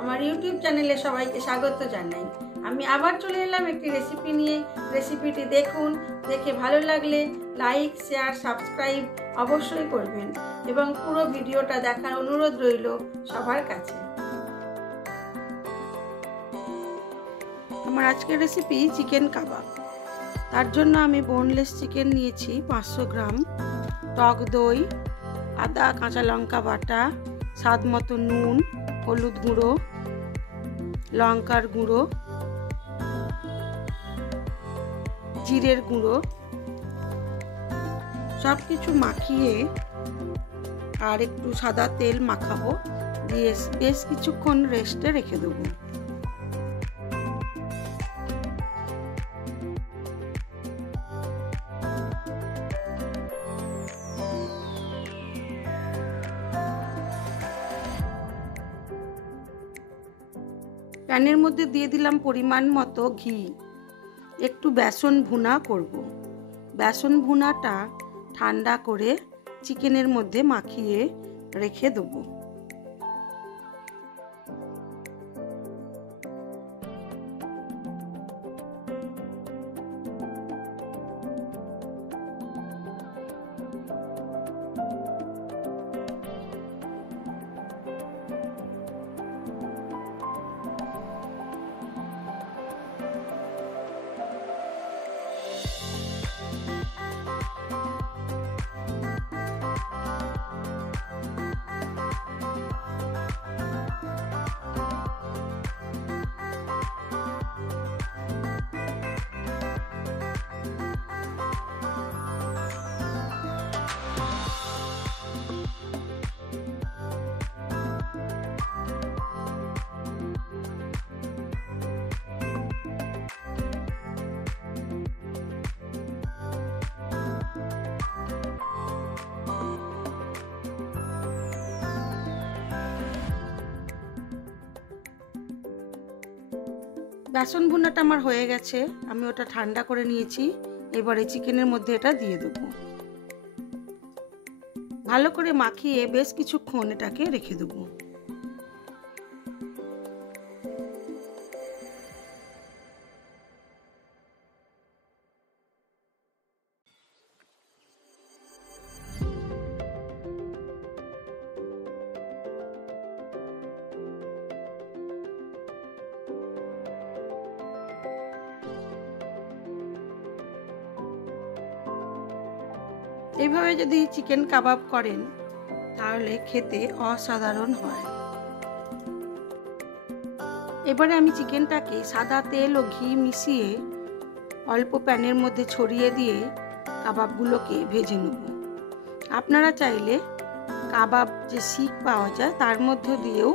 আমার ইউটিউব চ্যানেলে সবাইকে স্বাগত জানাই। আমি আবার চলে এলাম একটি রেসিপি নিয়ে। রেসিপিটি দেখুন, দেখে ভালো লাগলে লাইক, শেয়ার, সাবস্ক্রাইব অবশ্যই করবেন এবং পুরো ভিডিওটা দেখার অনুরোধ রইল সবার কাছে। আমার আজকের রেসিপি চিকেন কাবাব। তার জন্য আমি বোনলেস চিকেন নিয়েছি 500 গ্রাম, টক দই, আদা কাঁচা লঙ্কা বাটা, স্বাদ মতো নুন, হলুদ গুঁড়ো, লঙ্কার গুঁড়ো, জিরের গুঁড়ো সব কিছু মাখিয়ে আর একটু সাদা তেল মাখাবো, দিয়ে বেশ কিছুক্ষণ রেস্টে রেখে দেবো। প্যানের মধ্যে দিয়ে দিলাম পরিমাণ মতো ঘি। একটু বেসন ভুনা করব। বেসন ভুনাটা ঠান্ডা করে চিকেনের মধ্যে মাখিয়ে রেখে দেবো। বেসন ভুনাটা আমার হয়ে গেছে, আমি ওটা ঠান্ডা করে নিয়েছি। এবারে চিকেনের মধ্যে এটা দিয়ে দেবো। ভালো করে মাখিয়ে বেশ কিছুক্ষণ এটাকে রেখে দেবো। এইভাবে যদি চিকেন কাবাব করেন তাহলে খেতে অসাধারণ হয়। এবারে আমি চিকেনটাকে সাদা তেল ও ঘি মিশিয়ে অল্প প্যানের মধ্যে ছড়িয়ে দিয়ে কাবাবগুলোকে ভেজে নেব। আপনারা চাইলে কাবাব যে শিক পাওয়া যায় তার মধ্যে দিয়েও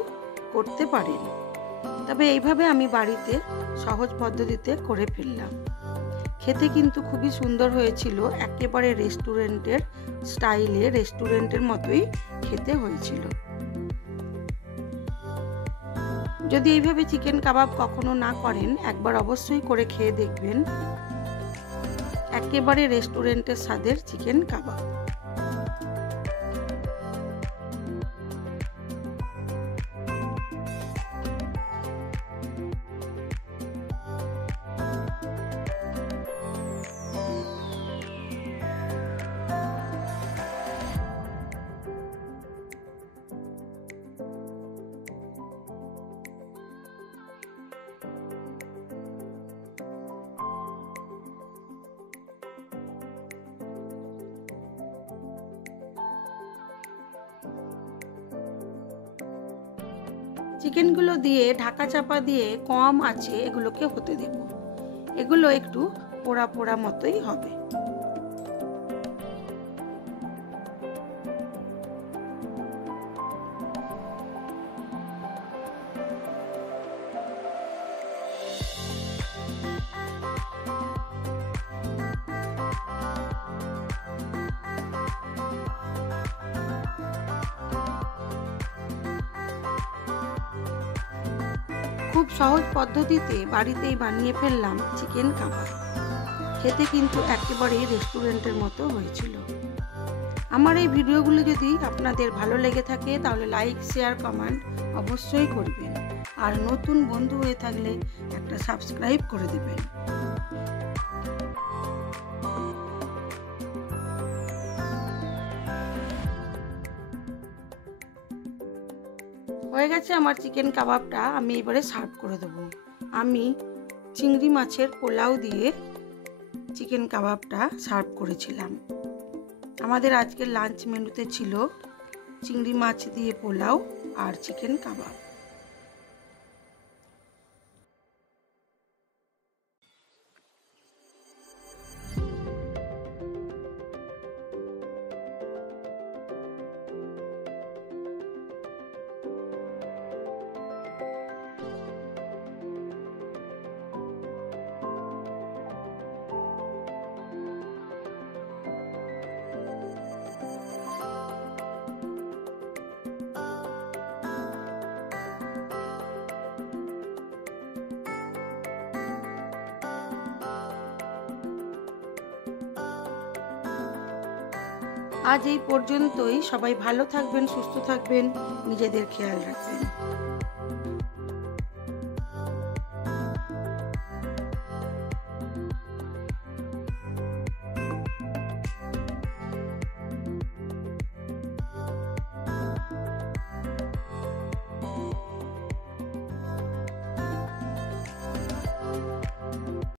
করতে পারেন, তবে এইভাবে আমি বাড়িতে সহজ পদ্ধতিতে করে ফেললাম। খেতে কিন্তু খুবই সুন্দর হয়েছিল, একেবারে রেস্টুরেন্টের স্টাইলে, রেস্টুরেন্টের মতোই খেতে হয়েছিল। যদি এইভাবে চিকেন কাবাব কখনো না করেন, একবার অবশ্যই করে খেয়ে দেখবেন, একেবারে রেস্টুরেন্টের স্বাদের চিকেন কাবাব। চিকেনগুলো দিয়ে ঢাকা চাপা দিয়ে কম আঁচে এগুলোকে হতে দেব। এগুলো একটু পোড়া পোড়া মতোই হবে। খুব সহজ পদ্ধতিতে বাড়িতেই বানিয়ে ফেললাম চিকেন কাবাব। খেতে কিন্তু একেবারেই রেস্টুরেন্টের মতো হয়েছিল। আমার এই ভিডিওগুলো যদি আপনাদের ভালো লেগে থাকে তাহলে লাইক, শেয়ার, কমেন্ট অবশ্যই করবেন। আর নতুন বন্ধু হয়ে থাকলে একটা সাবস্ক্রাইব করে দেবেন। হয়ে গেছে আমার চিকেন কাবাবটা, আমি এবারে সার্ভ করে দেবো। আমি চিংড়ি মাছের পোলাও দিয়ে চিকেন কাবাবটা সার্ভ করেছিলাম। আমাদের আজকের লাঞ্চ মেনুতে ছিল চিংড়ি মাছ দিয়ে পোলাও আর চিকেন কাবাব। আজ এই পর্যন্তই। সবাই ভালো থাকবেন, সুস্থ থাকবেন, নিজেদের খেয়াল রাখবেন।